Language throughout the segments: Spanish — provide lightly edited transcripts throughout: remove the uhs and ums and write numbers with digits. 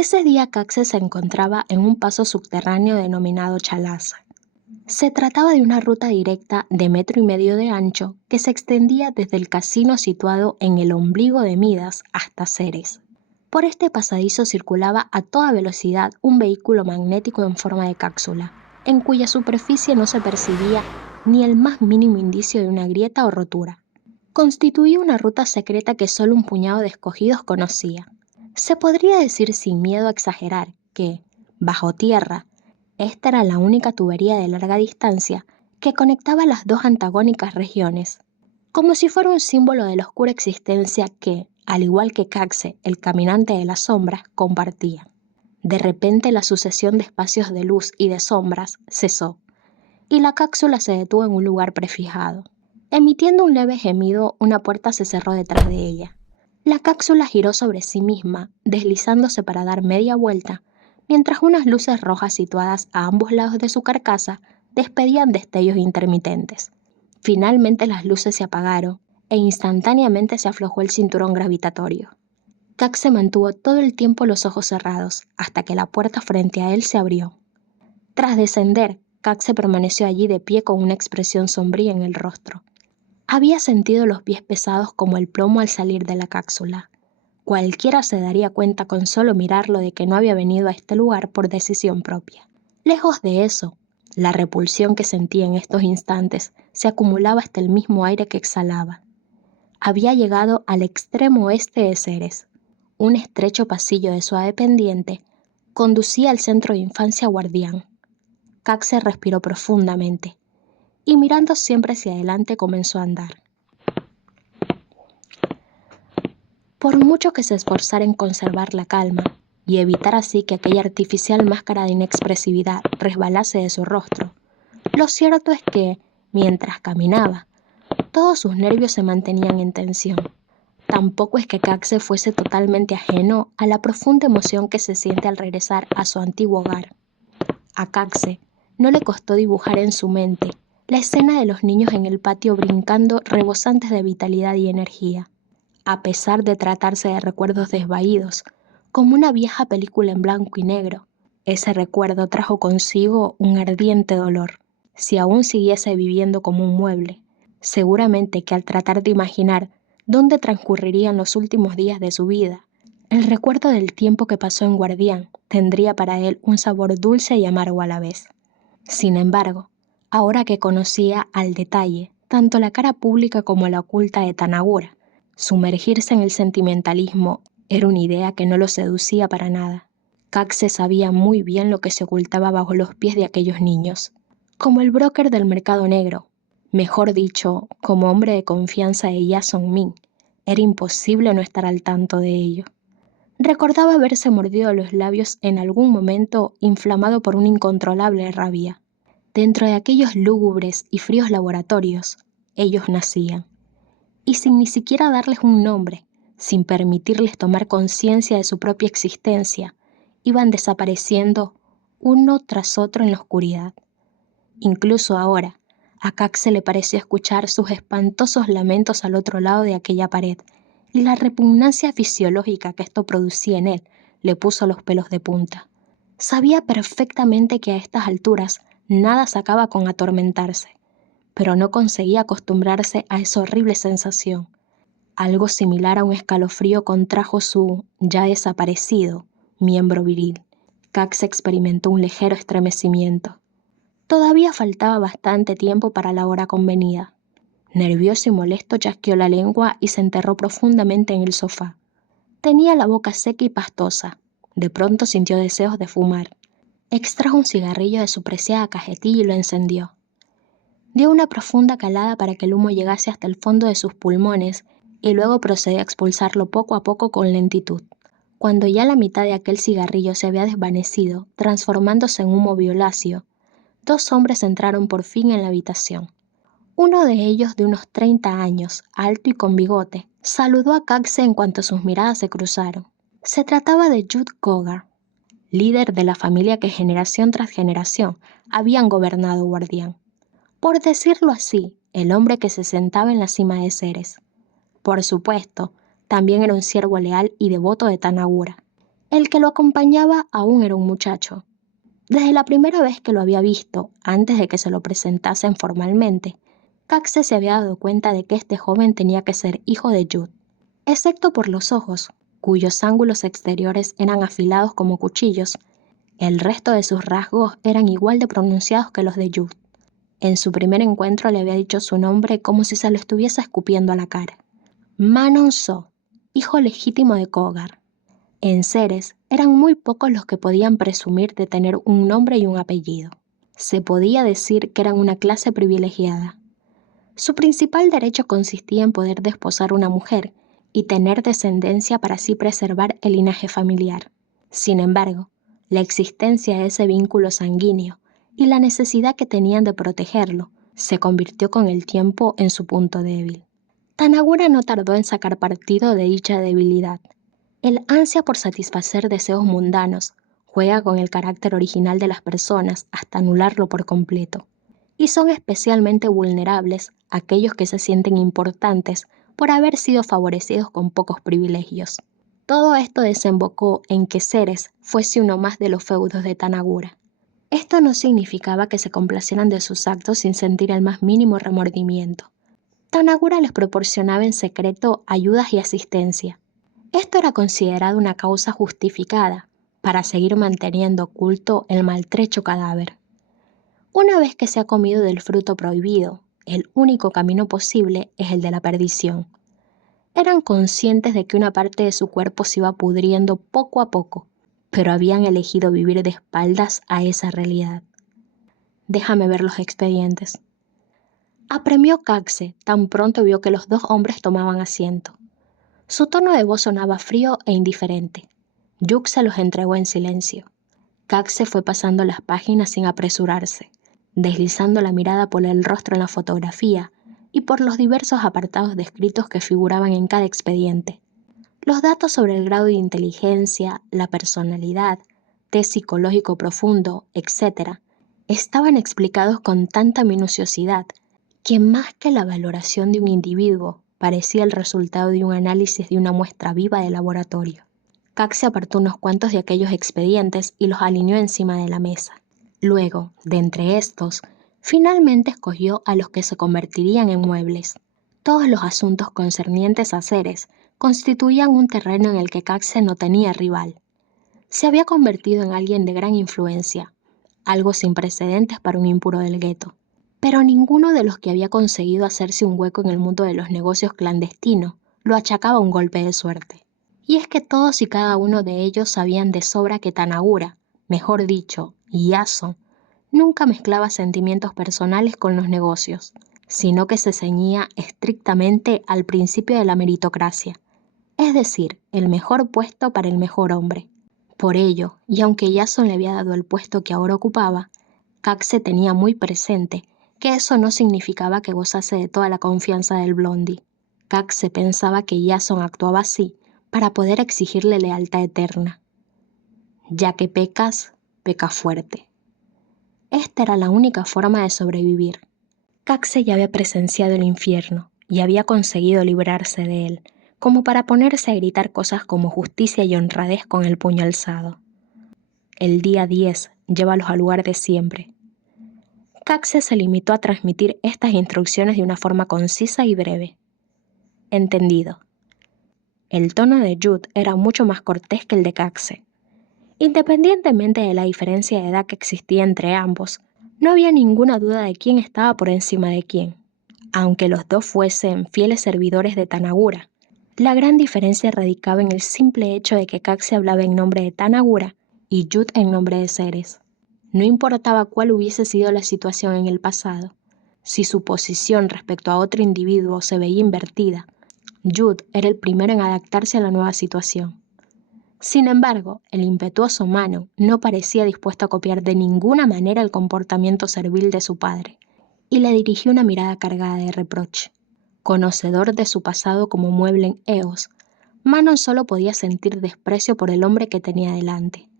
Ese día Caxe se encontraba en un paso subterráneo denominado Chalaza. Se trataba de una ruta directa de 1,5 metros de ancho que se extendía desde el casino situado en el ombligo de Midas hasta Ceres. Por este pasadizo circulaba a toda velocidad un vehículo magnético en forma de cápsula, en cuya superficie no se percibía ni el más mínimo indicio de una grieta o rotura. Constituía una ruta secreta que solo un puñado de escogidos conocía. Se podría decir sin miedo a exagerar que, bajo tierra, esta era la única tubería de larga distancia que conectaba las dos antagónicas regiones, como si fuera un símbolo de la oscura existencia que, al igual que Caxe, el caminante de las sombras, compartía. De repente la sucesión de espacios de luz y de sombras cesó, y la cápsula se detuvo en un lugar prefijado. Emitiendo un leve gemido, una puerta se cerró detrás de ella. La cápsula giró sobre sí misma, deslizándose para dar media vuelta, mientras unas luces rojas situadas a ambos lados de su carcasa despedían destellos intermitentes. Finalmente las luces se apagaron e instantáneamente se aflojó el cinturón gravitatorio. Caxe mantuvo todo el tiempo los ojos cerrados hasta que la puerta frente a él se abrió. Tras descender, Caxe permaneció allí de pie con una expresión sombría en el rostro. Había sentido los pies pesados como el plomo al salir de la cápsula. Cualquiera se daría cuenta con solo mirarlo de que no había venido a este lugar por decisión propia. Lejos de eso, la repulsión que sentía en estos instantes se acumulaba hasta el mismo aire que exhalaba. Había llegado al extremo oeste de Ceres. Un estrecho pasillo de suave pendiente conducía al centro de infancia Guardián. Caxe respiró profundamente y mirando siempre hacia adelante comenzó a andar. Por mucho que se esforzara en conservar la calma y evitar así que aquella artificial máscara de inexpresividad resbalase de su rostro, lo cierto es que, mientras caminaba, todos sus nervios se mantenían en tensión. Tampoco es que Caxe fuese totalmente ajeno a la profunda emoción que se siente al regresar a su antiguo hogar. A Caxe no le costó dibujar en su mente la escena de los niños en el patio brincando rebosantes de vitalidad y energía. A pesar de tratarse de recuerdos desvaídos, como una vieja película en blanco y negro, ese recuerdo trajo consigo un ardiente dolor. Si aún siguiese viviendo como un mueble, seguramente que al tratar de imaginar dónde transcurrirían los últimos días de su vida, el recuerdo del tiempo que pasó en Guardián tendría para él un sabor dulce y amargo a la vez. Sin embargo, ahora que conocía al detalle tanto la cara pública como la oculta de Tanagura, sumergirse en el sentimentalismo era una idea que no lo seducía para nada. Caxe sabía muy bien lo que se ocultaba bajo los pies de aquellos niños. Como el broker del mercado negro, mejor dicho, como hombre de confianza de Jason Min, era imposible no estar al tanto de ello. Recordaba haberse mordido los labios en algún momento inflamado por una incontrolable rabia. Dentro de aquellos lúgubres y fríos laboratorios, ellos nacían. Y sin ni siquiera darles un nombre, sin permitirles tomar conciencia de su propia existencia, iban desapareciendo uno tras otro en la oscuridad. Incluso ahora, a Caxe le pareció escuchar sus espantosos lamentos al otro lado de aquella pared, y la repugnancia fisiológica que esto producía en él le puso los pelos de punta. Sabía perfectamente que a estas alturas nada sacaba con atormentarse, pero no conseguía acostumbrarse a esa horrible sensación. Algo similar a un escalofrío contrajo su, ya desaparecido, miembro viril. Caxe experimentó un ligero estremecimiento. Todavía faltaba bastante tiempo para la hora convenida. Nervioso y molesto chasqueó la lengua y se enterró profundamente en el sofá. Tenía la boca seca y pastosa. De pronto sintió deseos de fumar. Extrajo un cigarrillo de su preciada cajetilla y lo encendió. Dio una profunda calada para que el humo llegase hasta el fondo de sus pulmones y luego procedió a expulsarlo poco a poco con lentitud. Cuando ya la mitad de aquel cigarrillo se había desvanecido, transformándose en humo violáceo, 2 hombres entraron por fin en la habitación. Uno de ellos, de unos 30 años, alto y con bigote, saludó a Caxe en cuanto sus miradas se cruzaron. Se trataba de Jude Kogar, líder de la familia que generación tras generación habían gobernado Guardián. Por decirlo así, el hombre que se sentaba en la cima de Ceres. Por supuesto, también era un siervo leal y devoto de Tanagura. El que lo acompañaba aún era un muchacho. Desde la primera vez que lo había visto, antes de que se lo presentasen formalmente, Caxe se había dado cuenta de que este joven tenía que ser hijo de Jude, excepto por los ojos, cuyos ángulos exteriores eran afilados como cuchillos. El resto de sus rasgos eran igual de pronunciados que los de Jude. En su primer encuentro le había dicho su nombre como si se lo estuviese escupiendo a la cara. Manon So, hijo legítimo de Kogar. En Ceres eran muy pocos los que podían presumir de tener un nombre y un apellido. Se podía decir que eran una clase privilegiada. Su principal derecho consistía en poder desposar una mujer y tener descendencia para así preservar el linaje familiar. Sin embargo, la existencia de ese vínculo sanguíneo y la necesidad que tenían de protegerlo se convirtió con el tiempo en su punto débil. Tanagura no tardó en sacar partido de dicha debilidad. El ansia por satisfacer deseos mundanos juega con el carácter original de las personas hasta anularlo por completo, y son especialmente vulnerables aquellos que se sienten importantes por haber sido favorecidos con pocos privilegios. Todo esto desembocó en que Ceres fuese uno más de los feudos de Tanagura. Esto no significaba que se complacieran de sus actos sin sentir el más mínimo remordimiento. Tanagura les proporcionaba en secreto ayudas y asistencia. Esto era considerado una causa justificada para seguir manteniendo oculto el maltrecho cadáver. Una vez que se ha comido del fruto prohibido, el único camino posible es el de la perdición. Eran conscientes de que una parte de su cuerpo se iba pudriendo poco a poco, pero habían elegido vivir de espaldas a esa realidad. Déjame ver los expedientes. Apremió Caxe tan pronto vio que los dos hombres tomaban asiento. Su tono de voz sonaba frío e indiferente. Yuk se los entregó en silencio. Caxe fue pasando las páginas sin apresurarse, deslizando la mirada por el rostro en la fotografía y por los diversos apartados descritos que figuraban en cada expediente. Los datos sobre el grado de inteligencia, la personalidad, test psicológico profundo, etc., estaban explicados con tanta minuciosidad que más que la valoración de un individuo, parecía el resultado de un análisis de una muestra viva de laboratorio. Caxe apartó unos cuantos de aquellos expedientes y los alineó encima de la mesa. Luego, de entre estos, finalmente escogió a los que se convertirían en muebles. Todos los asuntos concernientes a Ceres constituían un terreno en el que Caxe no tenía rival. Se había convertido en alguien de gran influencia, algo sin precedentes para un impuro del gueto. Pero ninguno de los que había conseguido hacerse un hueco en el mundo de los negocios clandestinos lo achacaba a un golpe de suerte. Y es que todos y cada uno de ellos sabían de sobra que Tanagura, mejor dicho, Iaso, nunca mezclaba sentimientos personales con los negocios, sino que se ceñía estrictamente al principio de la meritocracia, es decir, el mejor puesto para el mejor hombre. Por ello, y aunque Iaso le había dado el puesto que ahora ocupaba, Caxe tenía muy presente que eso no significaba que gozase de toda la confianza del Blondie. Caxe pensaba que Jason actuaba así para poder exigirle lealtad eterna. Ya que pecas, peca fuerte. Esta era la única forma de sobrevivir. Caxe ya había presenciado el infierno y había conseguido librarse de él, como para ponerse a gritar cosas como justicia y honradez con el puño alzado. El día 10 llévalos al lugar de siempre. Caxe se limitó a transmitir estas instrucciones de una forma concisa y breve. Entendido. El tono de Jude era mucho más cortés que el de Caxe. Independientemente de la diferencia de edad que existía entre ambos, no había ninguna duda de quién estaba por encima de quién. Aunque los dos fuesen fieles servidores de Tanagura, la gran diferencia radicaba en el simple hecho de que Caxe hablaba en nombre de Tanagura y Jude en nombre de Ceres. No importaba cuál hubiese sido la situación en el pasado, si su posición respecto a otro individuo se veía invertida, Jude era el primero en adaptarse a la nueva situación. Sin embargo, el impetuoso Manon no parecía dispuesto a copiar de ninguna manera el comportamiento servil de su padre, y le dirigió una mirada cargada de reproche. Conocedor de su pasado como mueble en Eos, Manon solo podía sentir desprecio por el hombre que tenía delante.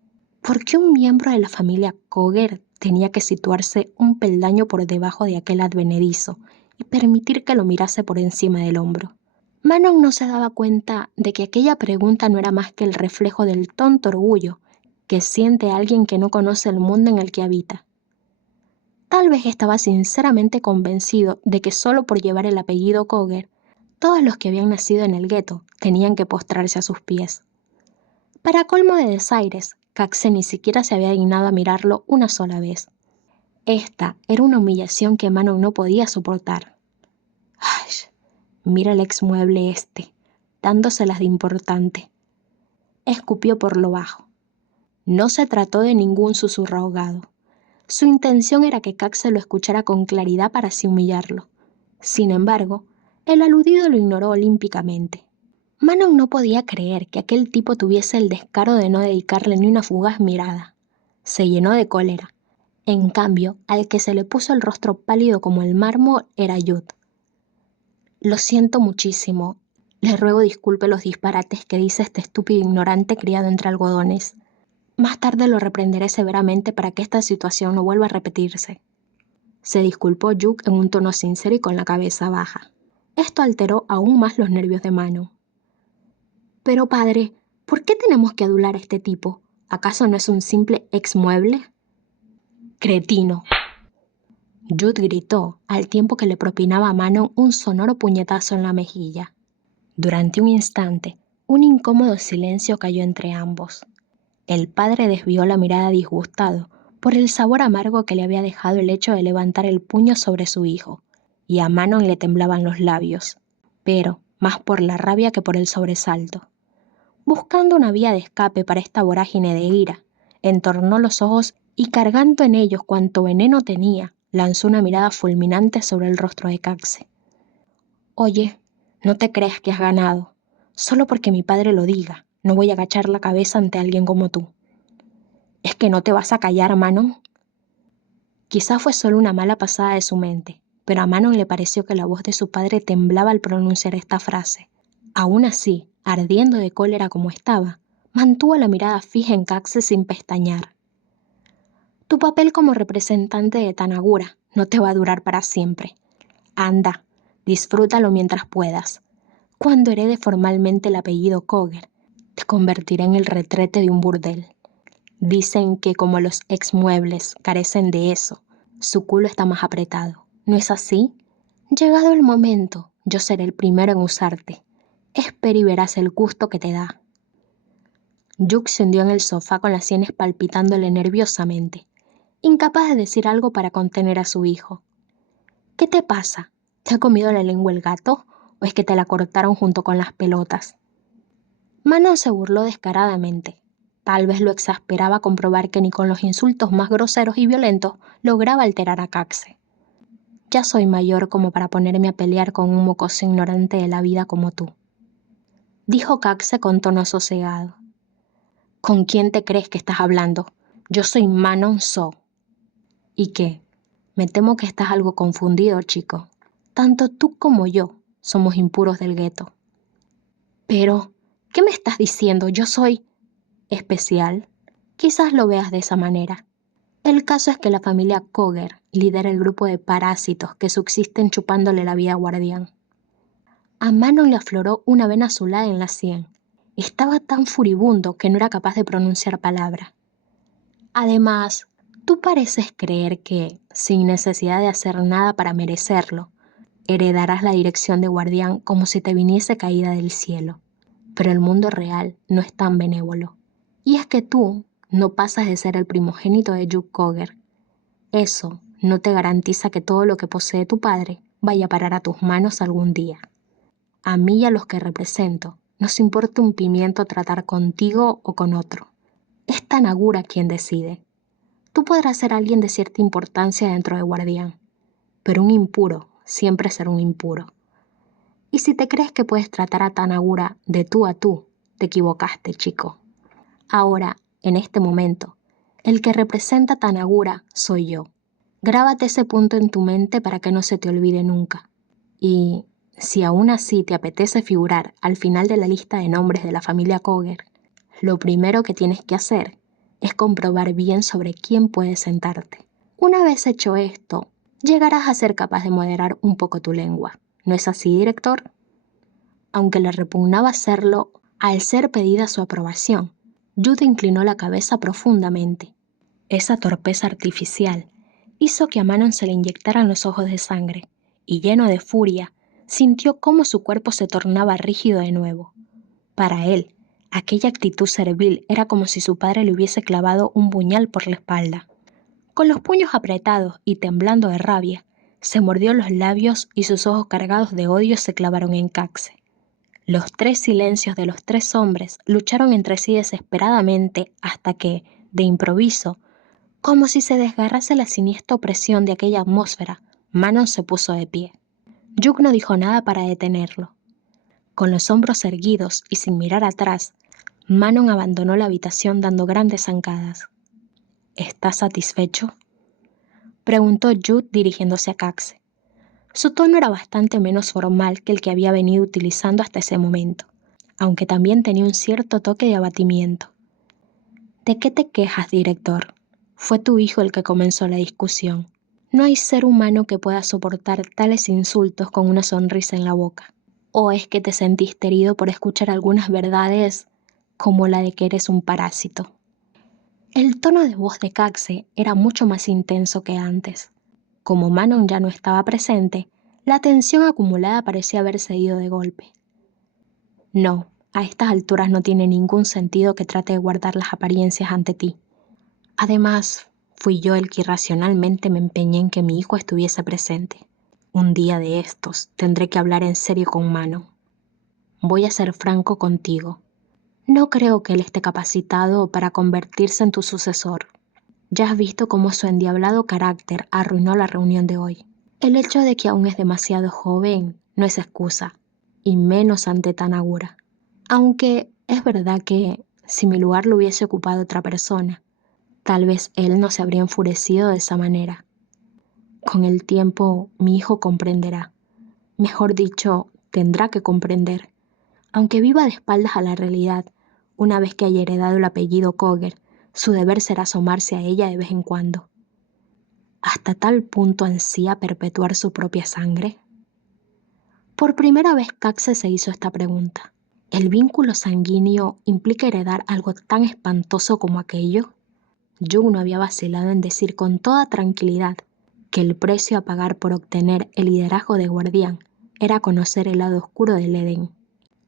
¿Por qué un miembro de la familia Koger tenía que situarse un peldaño por debajo de aquel advenedizo y permitir que lo mirase por encima del hombro? Manon no se daba cuenta de que aquella pregunta no era más que el reflejo del tonto orgullo que siente alguien que no conoce el mundo en el que habita. Tal vez estaba sinceramente convencido de que solo por llevar el apellido Köger, todos los que habían nacido en el gueto tenían que postrarse a sus pies. Para colmo de desaires, Kaxe ni siquiera se había dignado a mirarlo una sola vez. Esta era una humillación que Manon no podía soportar. ¡Ay! Mira el exmueble este, dándoselas de importante. Escupió por lo bajo. No se trató de ningún susurro ahogado. Su intención era que Kaxe lo escuchara con claridad para así humillarlo. Sin embargo, el aludido lo ignoró olímpicamente. Manon no podía creer que aquel tipo tuviese el descaro de no dedicarle ni una fugaz mirada. Se llenó de cólera. En cambio, al que se le puso el rostro pálido como el mármol era Jude. Lo siento muchísimo. Le ruego disculpe los disparates que dice este estúpido ignorante criado entre algodones. Más tarde lo reprenderé severamente para que esta situación no vuelva a repetirse. Se disculpó Jude en un tono sincero y con la cabeza baja. Esto alteró aún más los nervios de Manon. Pero padre, ¿por qué tenemos que adular a este tipo? ¿Acaso no es un simple exmueble? ¡Cretino! Jude gritó, al tiempo que le propinaba a Manon un sonoro puñetazo en la mejilla. Durante un instante, un incómodo silencio cayó entre ambos. El padre desvió la mirada disgustado por el sabor amargo que le había dejado el hecho de levantar el puño sobre su hijo, y a Manon le temblaban los labios, pero más por la rabia que por el sobresalto. Buscando una vía de escape para esta vorágine de ira, entornó los ojos y cargando en ellos cuanto veneno tenía, lanzó una mirada fulminante sobre el rostro de Kaxe. Oye, no te creas que has ganado. Solo porque mi padre lo diga, no voy a agachar la cabeza ante alguien como tú. ¿Es que no te vas a callar, Manon? Quizá fue solo una mala pasada de su mente, pero a Manon le pareció que la voz de su padre temblaba al pronunciar esta frase. Aún así, ardiendo de cólera como estaba, mantuvo la mirada fija en Kaxe sin pestañear. Tu papel como representante de Tanagura no te va a durar para siempre. Anda, disfrútalo mientras puedas. Cuando herede formalmente el apellido Köger, te convertiré en el retrete de un burdel. Dicen que como los exmuebles carecen de eso, su culo está más apretado. ¿No es así? Llegado el momento, yo seré el primero en usarte. Espera y verás el gusto que te da. Jude se hundió en el sofá con las sienes palpitándole nerviosamente, incapaz de decir algo para contener a su hijo. ¿Qué te pasa? ¿Te ha comido la lengua el gato o es que te la cortaron junto con las pelotas? Manon se burló descaradamente. Tal vez lo exasperaba comprobar que ni con los insultos más groseros y violentos lograba alterar a Kaxe. Ya soy mayor como para ponerme a pelear con un mocoso ignorante de la vida como tú, dijo Kaxe con tono sosegado. ¿Con quién te crees que estás hablando? Yo soy Manon So. ¿Y qué? Me temo que estás algo confundido, chico. Tanto tú como yo somos impuros del gueto. Pero, ¿qué me estás diciendo? Yo soy especial. Quizás lo veas de esa manera. El caso es que la familia Köger lidera el grupo de parásitos que subsisten chupándole la vida a Guardián. A Manon le afloró una vena azulada en la sien. Estaba tan furibundo que no era capaz de pronunciar palabra. Además, tú pareces creer que, sin necesidad de hacer nada para merecerlo, heredarás la dirección de Guardián como si te viniese caída del cielo. Pero el mundo real no es tan benévolo. Y es que tú no pasas de ser el primogénito de Jude Köger. Eso no te garantiza que todo lo que posee tu padre vaya a parar a tus manos algún día. A mí y a los que represento nos importa un pimiento tratar contigo o con otro. Es Tanagura quien decide. Tú podrás ser alguien de cierta importancia dentro de Guardián, pero un impuro siempre será un impuro. Y si te crees que puedes tratar a Tanagura de tú a tú, te equivocaste, chico. Ahora, en este momento, el que representa a Tanagura soy yo. Grábate ese punto en tu mente para que no se te olvide nunca. Y si aún así te apetece figurar al final de la lista de nombres de la familia Köger, lo primero que tienes que hacer es comprobar bien sobre quién puedes sentarte. Una vez hecho esto, llegarás a ser capaz de moderar un poco tu lengua. ¿No es así, director? aunque le repugnaba hacerlo al ser pedida su aprobación. Jude inclinó la cabeza profundamente. Esa torpeza artificial hizo que a Manon se le inyectaran los ojos de sangre, y lleno de furia, sintió cómo su cuerpo se tornaba rígido de nuevo. Para él, aquella actitud servil era como si su padre le hubiese clavado un puñal por la espalda. Con los puños apretados y temblando de rabia, se mordió los labios y sus ojos cargados de odio se clavaron en Caxe. Los 3 silencios de los 3 hombres lucharon entre sí desesperadamente hasta que, de improviso, como si se desgarrase la siniestra opresión de aquella atmósfera, Manon se puso de pie. Hugh no dijo nada para detenerlo. Con los hombros erguidos y sin mirar atrás, Manon abandonó la habitación dando grandes zancadas. ¿Estás satisfecho?, preguntó Jude dirigiéndose a Caxe. Su tono era bastante menos formal que el que había venido utilizando hasta ese momento, aunque también tenía un cierto toque de abatimiento. ¿De qué te quejas, director? Fue tu hijo el que comenzó la discusión. No hay ser humano que pueda soportar tales insultos con una sonrisa en la boca. ¿O es que te sentiste herido por escuchar algunas verdades como la de que eres un parásito? El tono de voz de Caxe era mucho más intenso que antes. Como Manon ya no estaba presente, la tensión acumulada parecía haberse ido de golpe. No, a estas alturas no tiene ningún sentido que trate de guardar las apariencias ante ti. Además, fui yo el que irracionalmente me empeñé en que mi hijo estuviese presente. Un día de estos tendré que hablar en serio con Manon. Voy a ser franco contigo. No creo que él esté capacitado para convertirse en tu sucesor. Ya has visto cómo su endiablado carácter arruinó la reunión de hoy. El hecho de que aún es demasiado joven no es excusa, y menos ante Tanagura. Aunque es verdad que, si mi lugar lo hubiese ocupado otra persona, tal vez él no se habría enfurecido de esa manera. Con el tiempo, mi hijo comprenderá. Mejor dicho, tendrá que comprender. Aunque viva de espaldas a la realidad, una vez que haya heredado el apellido Kogel, su deber será asomarse a ella de vez en cuando. ¿Hasta tal punto ansía perpetuar su propia sangre? Por primera vez Caxe se hizo esta pregunta. ¿El vínculo sanguíneo implica heredar algo tan espantoso como aquello? Hugh no había vacilado en decir con toda tranquilidad que el precio a pagar por obtener el liderazgo de guardián era conocer el lado oscuro del Edén.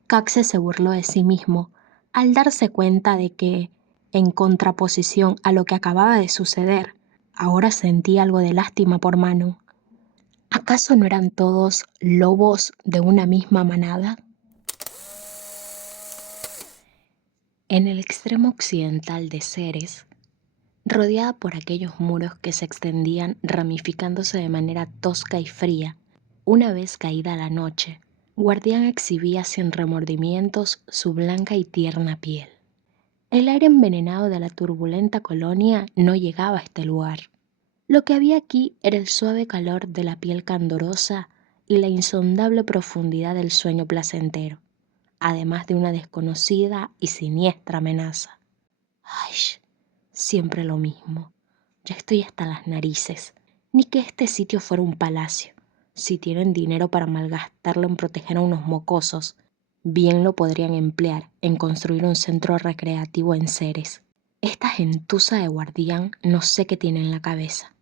Caxe se burló de sí mismo al darse cuenta de que, en contraposición a lo que acababa de suceder, ahora sentía algo de lástima por Manon. ¿Acaso no eran todos lobos de una misma manada? En el extremo occidental de Ceres, rodeada por aquellos muros que se extendían ramificándose de manera tosca y fría, una vez caída la noche, Guardián exhibía sin remordimientos su blanca y tierna piel. El aire envenenado de la turbulenta colonia no llegaba a este lugar. Lo que había aquí era el suave calor de la piel candorosa y la insondable profundidad del sueño placentero, además de una desconocida y siniestra amenaza. ¡Ay! Siempre lo mismo. Ya estoy hasta las narices. Ni que este sitio fuera un palacio. Si tienen dinero para malgastarlo en proteger a unos mocosos, bien lo podrían emplear en construir un centro recreativo en Ceres. Esta gentuza de guardián no sé qué tiene en la cabeza.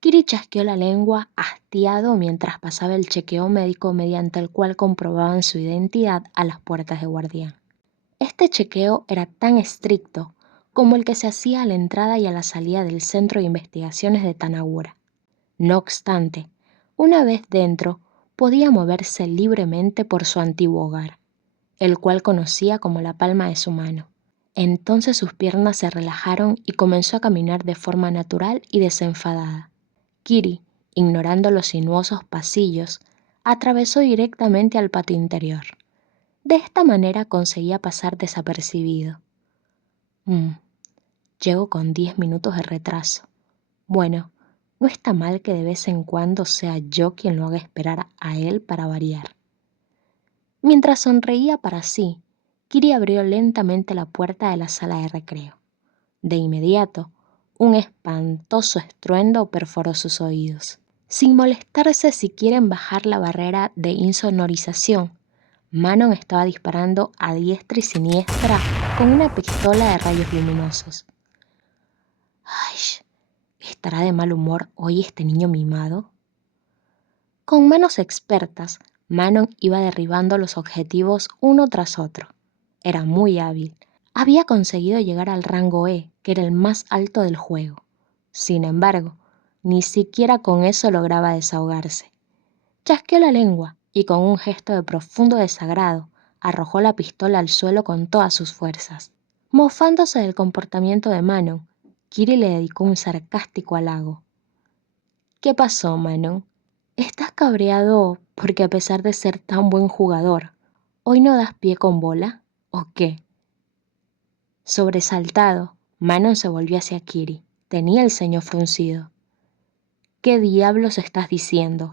Kiri chasqueó la lengua hastiado mientras pasaba el chequeo médico mediante el cual comprobaban su identidad a las puertas de guardián. Este chequeo era tan estricto como el que se hacía a la entrada y a la salida del Centro de Investigaciones de Tanagura. No obstante, una vez dentro, podía moverse libremente por su antiguo hogar, el cual conocía como la palma de su mano. Entonces sus piernas se relajaron y comenzó a caminar de forma natural y desenfadada. Kiri, ignorando los sinuosos pasillos, atravesó directamente al patio interior. De esta manera conseguía pasar desapercibido. Llego con 10 minutos de retraso. Bueno, no está mal que de vez en cuando sea yo quien lo haga esperar a él para variar. Mientras sonreía para sí, Kiri abrió lentamente la puerta de la sala de recreo. De inmediato, un espantoso estruendo perforó sus oídos. Sin molestarse siquiera en bajar la barrera de insonorización, Manon estaba disparando a diestra y siniestra con una pistola de rayos luminosos. ¡Ay! ¿Estará de mal humor hoy este niño mimado? Con manos expertas, Manon iba derribando los objetivos uno tras otro. Era muy hábil. Había conseguido llegar al rango E, que era el más alto del juego. Sin embargo, ni siquiera con eso lograba desahogarse. Chasqueó la lengua y con un gesto de profundo desagrado, arrojó la pistola al suelo con todas sus fuerzas. Mofándose del comportamiento de Manon, Kiri le dedicó un sarcástico halago. ¿Qué pasó, Manon? ¿Estás cabreado porque a pesar de ser tan buen jugador, hoy no das pie con bola? ¿O qué? Sobresaltado, Manon se volvió hacia Kiri. Tenía el ceño fruncido. ¿Qué diablos estás diciendo?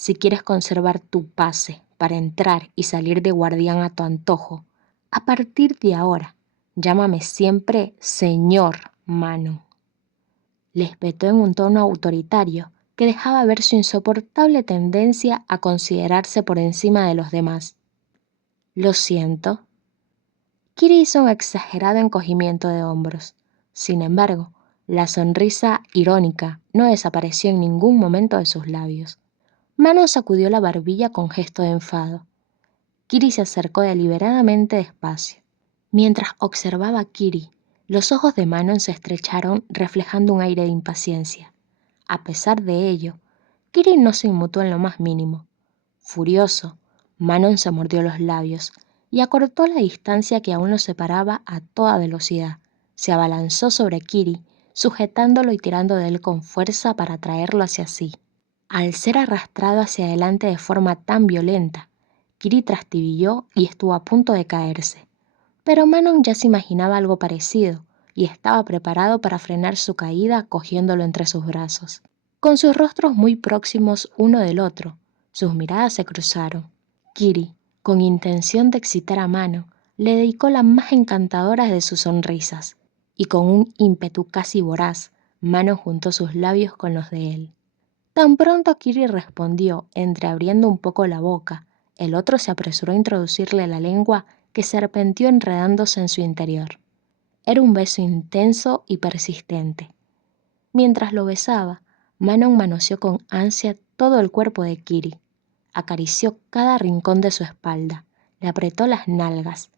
Si quieres conservar tu pase para entrar y salir de guardián a tu antojo, a partir de ahora, llámame siempre señor Manon. Le espetó en un tono autoritario que dejaba ver su insoportable tendencia a considerarse por encima de los demás. Lo siento. Kiri hizo un exagerado encogimiento de hombros. Sin embargo, la sonrisa irónica no desapareció en ningún momento de sus labios. Manon sacudió la barbilla con gesto de enfado. Kiri se acercó deliberadamente despacio. Mientras observaba a Kiri, los ojos de Manon se estrecharon reflejando un aire de impaciencia. A pesar de ello, Kiri no se inmutó en lo más mínimo. Furioso, Manon se mordió los labios y acortó la distancia que aún los separaba a toda velocidad. Se abalanzó sobre Kiri, sujetándolo y tirando de él con fuerza para atraerlo hacia sí. Al ser arrastrado hacia adelante de forma tan violenta, Kiri trastabilló y estuvo a punto de caerse. Pero Manon ya se imaginaba algo parecido y estaba preparado para frenar su caída cogiéndolo entre sus brazos. Con sus rostros muy próximos uno del otro, sus miradas se cruzaron. Kiri, con intención de excitar a Manon, le dedicó la más encantadora de sus sonrisas, y con un ímpetu casi voraz, Manon juntó sus labios con los de él. Tan pronto Kiri respondió, entreabriendo un poco la boca, el otro se apresuró a introducirle la lengua que serpenteó enredándose en su interior. Era un beso intenso y persistente. Mientras lo besaba, Manon manoseó con ansia todo el cuerpo de Kiri. Acarició cada rincón de su espalda, le apretó las nalgas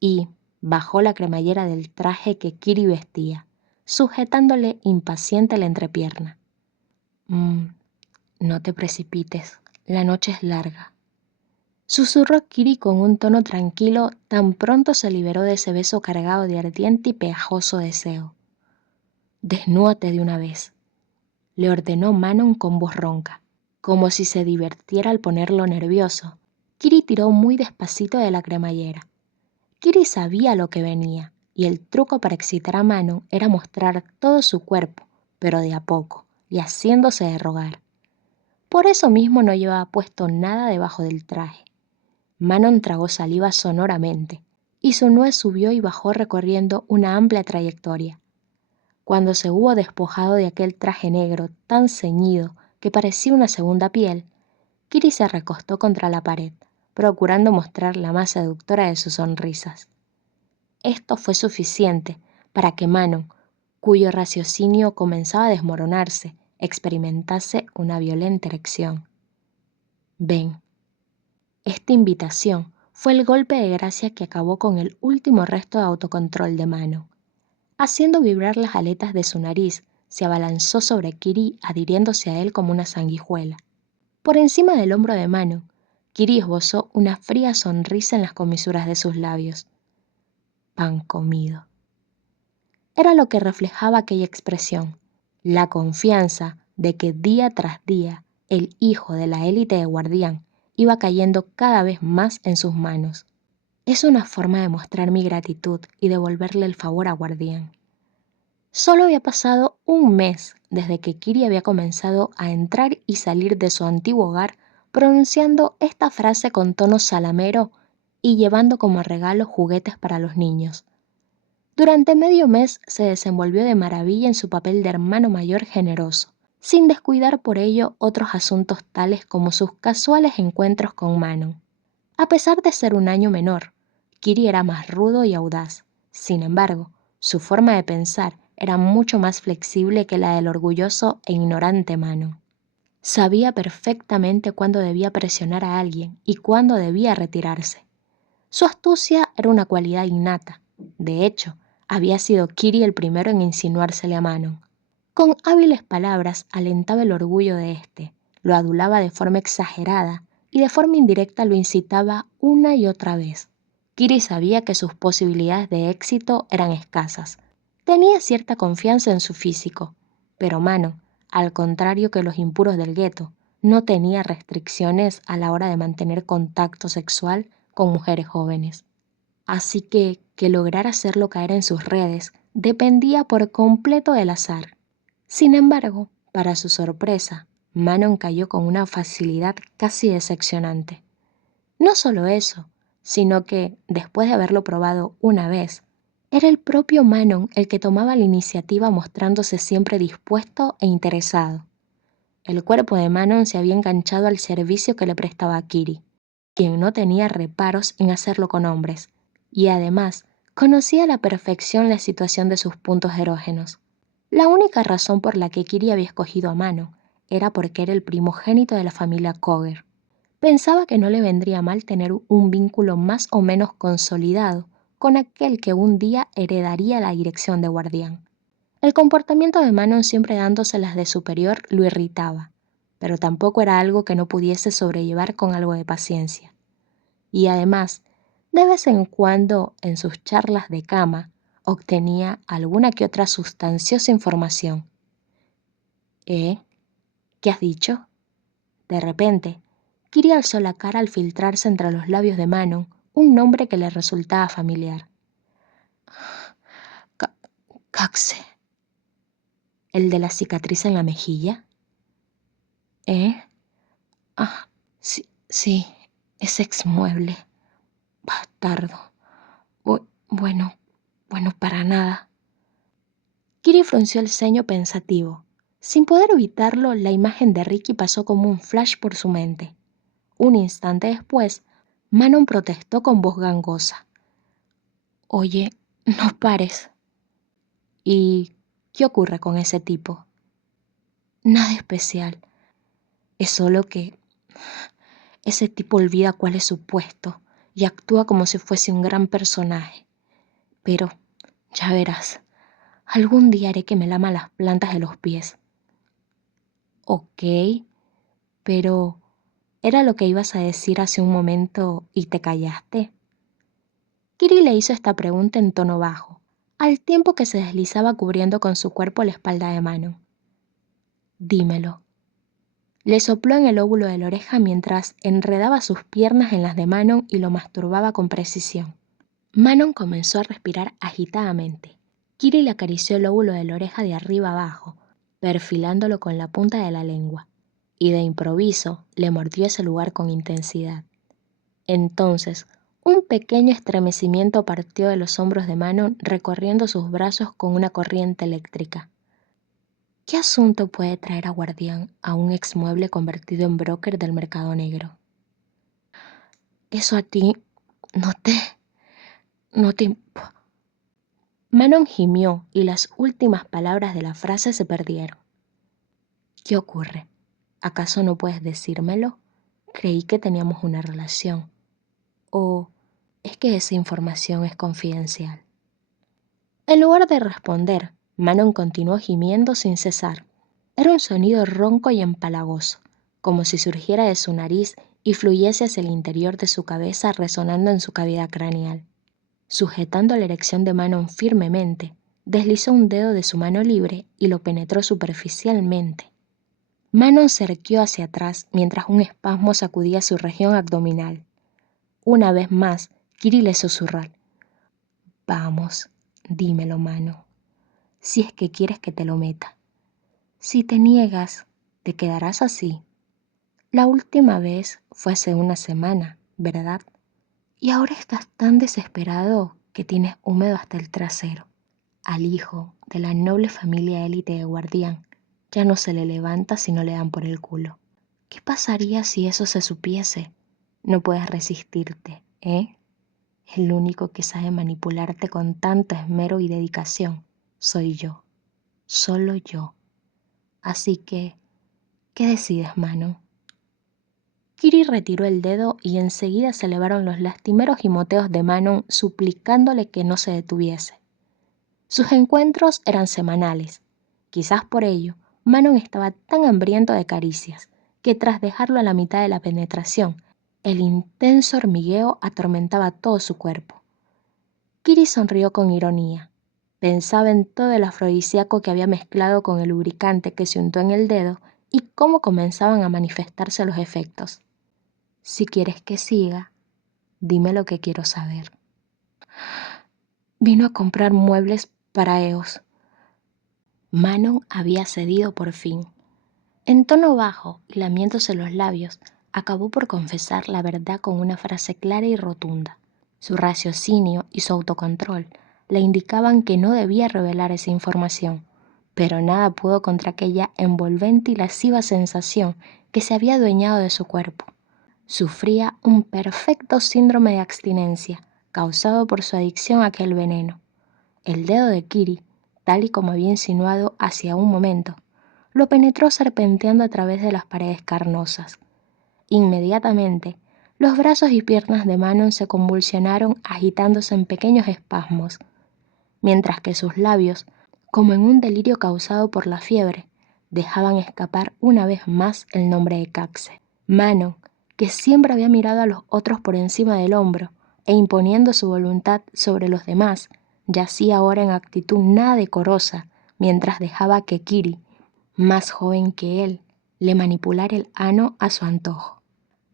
y bajó la cremallera del traje que Kiri vestía, sujetándole impaciente la entrepierna. No te precipites, la noche es larga. Susurró Kiri con un tono tranquilo tan pronto se liberó de ese beso cargado de ardiente y pegajoso deseo. Desnúdate de una vez, le ordenó Manon con voz ronca. Como si se divirtiera al ponerlo nervioso, Kiri tiró muy despacito de la cremallera. Kiri sabía lo que venía, y el truco para excitar a Manon era mostrar todo su cuerpo, pero de a poco, y haciéndose de rogar. Por eso mismo no llevaba puesto nada debajo del traje. Manon tragó saliva sonoramente, y su nuez subió y bajó recorriendo una amplia trayectoria. Cuando se hubo despojado de aquel traje negro tan ceñido que parecía una segunda piel, Kiri se recostó contra la pared, procurando mostrar la más seductora de sus sonrisas. Esto fue suficiente para que Manon, cuyo raciocinio comenzaba a desmoronarse, experimentase una violenta erección. Ven. Esta invitación fue el golpe de gracia que acabó con el último resto de autocontrol de Manon. Haciendo vibrar las aletas de su nariz, se abalanzó sobre Kiri adhiriéndose a él como una sanguijuela. Por encima del hombro de Manon, Kiri esbozó una fría sonrisa en las comisuras de sus labios. Pan comido. Era lo que reflejaba aquella expresión, la confianza de que día tras día el hijo de la élite de guardián iba cayendo cada vez más en sus manos. Es una forma de mostrar mi gratitud y devolverle el favor a guardián. Solo había pasado un mes desde que Kiri había comenzado a entrar y salir de su antiguo hogar pronunciando esta frase con tono salamero y llevando como regalo juguetes para los niños. Durante medio mes se desenvolvió de maravilla en su papel de hermano mayor generoso, sin descuidar por ello otros asuntos tales como sus casuales encuentros con Manon. A pesar de ser un año menor, Kiri era más rudo y audaz. Sin embargo, su forma de pensar era mucho más flexible que la del orgulloso e ignorante Manon. Sabía perfectamente cuándo debía presionar a alguien y cuándo debía retirarse. Su astucia era una cualidad innata. De hecho, había sido Kiri el primero en insinuársele a Manon. Con hábiles palabras alentaba el orgullo de éste, lo adulaba de forma exagerada y de forma indirecta lo incitaba una y otra vez. Kiri sabía que sus posibilidades de éxito eran escasas. Tenía cierta confianza en su físico, pero Manon, al contrario que los impuros del gueto, no tenía restricciones a la hora de mantener contacto sexual con mujeres jóvenes. Así que lograr hacerlo caer en sus redes dependía por completo del azar. Sin embargo, para su sorpresa, Manon cayó con una facilidad casi decepcionante. No solo eso, sino que, después de haberlo probado una vez, era el propio Manon el que tomaba la iniciativa mostrándose siempre dispuesto e interesado. El cuerpo de Manon se había enganchado al servicio que le prestaba Kiri, quien no tenía reparos en hacerlo con hombres, y además conocía a la perfección la situación de sus puntos erógenos. La única razón por la que Kiri había escogido a Manon era porque era el primogénito de la familia Koger. Pensaba que no le vendría mal tener un vínculo más o menos consolidado con aquel que un día heredaría la dirección de guardián. El comportamiento de Manon siempre dándoselas de superior lo irritaba, pero tampoco era algo que no pudiese sobrellevar con algo de paciencia. Y además, de vez en cuando, en sus charlas de cama, obtenía alguna que otra sustanciosa información. ¿Eh? ¿Qué has dicho? De repente, Kiri alzó la cara al filtrarse entre los labios de Manon un nombre que le resultaba familiar. Ca- Caxe. ¿El de la cicatriz en la mejilla? ¿Eh? Ah, sí, sí, ese exmueble. Bastardo. Bueno, para nada. Kiri frunció el ceño pensativo. Sin poder evitarlo, la imagen de Ricky pasó como un flash por su mente. Un instante después, Manon protestó con voz gangosa. Oye, no pares. ¿Y qué ocurre con ese tipo? Nada especial. Es solo que ese tipo olvida cuál es su puesto y actúa como si fuese un gran personaje. Pero, ya verás, algún día haré que me lama las plantas de los pies. Ok, pero ¿era lo que ibas a decir hace un momento y te callaste? Kiri le hizo esta pregunta en tono bajo, al tiempo que se deslizaba cubriendo con su cuerpo la espalda de Manon. Dímelo. Le sopló en el óvulo de la oreja mientras enredaba sus piernas en las de Manon y lo masturbaba con precisión. Manon comenzó a respirar agitadamente. Kiri le acarició el óvulo de la oreja de arriba abajo, perfilándolo con la punta de la lengua, y de improviso le mordió ese lugar con intensidad. Entonces, un pequeño estremecimiento partió de los hombros de Manon recorriendo sus brazos con una corriente eléctrica. ¿Qué asunto puede traer a Guardián a un exmueble convertido en broker del mercado negro? Eso a ti no te... no te... Manon gimió y las últimas palabras de la frase se perdieron. ¿Qué ocurre? ¿Acaso no puedes decírmelo? Creí que teníamos una relación. ¿O es que esa información es confidencial? En lugar de responder, Manon continuó gimiendo sin cesar. Era un sonido ronco y empalagoso, como si surgiera de su nariz y fluyese hacia el interior de su cabeza resonando en su cavidad craneal. Sujetando la erección de Manon firmemente, deslizó un dedo de su mano libre y lo penetró superficialmente. Manon se arqueó hacia atrás mientras un espasmo sacudía su región abdominal. Una vez más, Kiri le susurró. Vamos, dímelo, Manon, si es que quieres que te lo meta. Si te niegas, te quedarás así. La última vez fue hace una semana, ¿verdad? Y ahora estás tan desesperado que tienes húmedo hasta el trasero. Al hijo de la noble familia élite de Guardián ya no se le levanta si no le dan por el culo. ¿Qué pasaría si eso se supiese? No puedes resistirte, ¿eh? El único que sabe manipularte con tanto esmero y dedicación soy yo, solo yo. Así que, ¿qué decides, Manon? Kiri retiró el dedo y enseguida se elevaron los lastimeros gimoteos de Manon suplicándole que no se detuviese. Sus encuentros eran semanales. Quizás por ello, Manon estaba tan hambriento de caricias que tras dejarlo a la mitad de la penetración, el intenso hormigueo atormentaba todo su cuerpo. Kiri sonrió con ironía. Pensaba en todo el afrodisíaco que había mezclado con el lubricante que se untó en el dedo y cómo comenzaban a manifestarse los efectos. Si quieres que siga, dime lo que quiero saber. Vino a comprar muebles para Eos. Manon había cedido por fin. En tono bajo y lamiéndose los labios, acabó por confesar la verdad con una frase clara y rotunda. Su raciocinio y su autocontrol le indicaban que no debía revelar esa información, pero nada pudo contra aquella envolvente y lasciva sensación que se había adueñado de su cuerpo. Sufría un perfecto síndrome de abstinencia, causado por su adicción a aquel veneno. El dedo de Kiri, tal y como había insinuado hacía un momento, lo penetró serpenteando a través de las paredes carnosas. Inmediatamente, los brazos y piernas de Manon se convulsionaron agitándose en pequeños espasmos, mientras que sus labios, como en un delirio causado por la fiebre, dejaban escapar una vez más el nombre de Caxe. Manon, que siempre había mirado a los otros por encima del hombro e imponiendo su voluntad sobre los demás, yacía ahora en actitud nada decorosa, mientras dejaba que Kiri, más joven que él, le manipulara el ano a su antojo.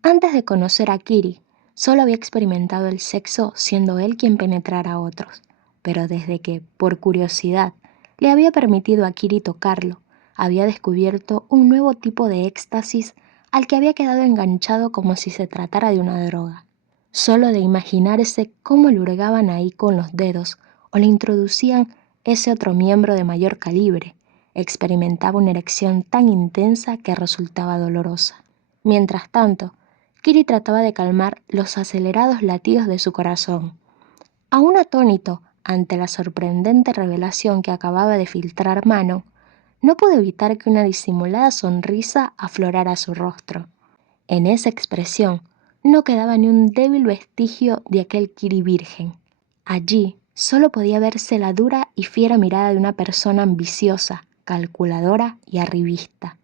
Antes de conocer a Kiri, solo había experimentado el sexo siendo él quien penetrara a otros, pero desde que, por curiosidad, le había permitido a Kiri tocarlo, había descubierto un nuevo tipo de éxtasis al que había quedado enganchado como si se tratara de una droga. Solo de imaginarse cómo le hurgaban ahí con los dedos o le introducían ese otro miembro de mayor calibre, experimentaba una erección tan intensa que resultaba dolorosa. Mientras tanto, Kiri trataba de calmar los acelerados latidos de su corazón. Aún atónito ante la sorprendente revelación que acababa de filtrar Manon, no pudo evitar que una disimulada sonrisa aflorara su rostro. En esa expresión no quedaba ni un débil vestigio de aquel Kiri virgen. Allí solo podía verse la dura y fiera mirada de una persona ambiciosa, calculadora y arribista.